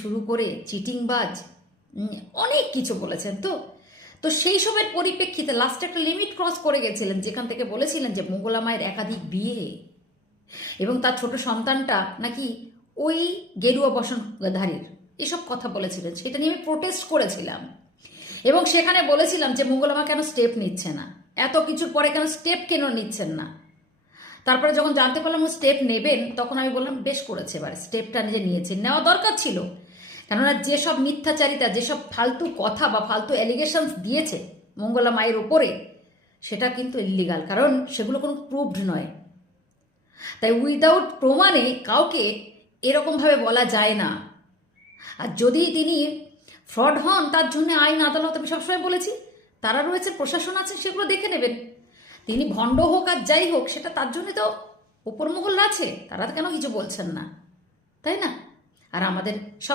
শুরু করে চিটিংবাজ, অনেক কিছু বলেছেন। তো তো সেই সবের পরিপ্রেক্ষিতে লাস্টে একটা লিমিট ক্রস করে গেছিলেন, যেখান থেকে বলেছিলেন যে মঙ্গলা মায়ের একাধিক বিয়ে এবং তার ছোট সন্তানটা নাকি ওই গেরুয়া বসনধারীর, এসব কথা বলেছিলেন। সেটা নিয়ে আমি প্রোটেস্ট করেছিলাম এবং সেখানে বলেছিলাম যে মঙ্গলা মা কেন স্টেপ নিচ্ছে না, এত কিছুর পরে কেন স্টেপ কেন নিচ্ছেন না। তারপরে যখন জানতে পারলাম ও স্টেপ নেবেন, তখন আমি বললাম বেশ করেছে, এবার স্টেপটা নিজে নিয়েছেন, নেওয়া দরকার ছিল। কেননা যেসব মিথ্যাচারিতা, যেসব ফালতু কথা বা ফালতু অ্যালিগেশনস দিয়েছে মঙ্গলা মায়ের ওপরে, সেটা কিন্তু ইল্লিগাল, কারণ সেগুলো কোনো প্রুভড নয়। তাই উইদাউট প্রমাণে কাউকে এরকমভাবে বলা যায় না। আর যদি তিনি ফ্রড হন, তার জন্য আইন আদালত, আমি সবসময় বলেছি, তারা রয়েছে, প্রশাসন আছে, সেগুলো দেখে নেবেন। তিনি ভণ্ড হোক আর যাই হোক, সেটা তার জন্য তো উপর মহল আছে, তারা কেন কিছু বলছেন না, তাই না? আর আমাদের সব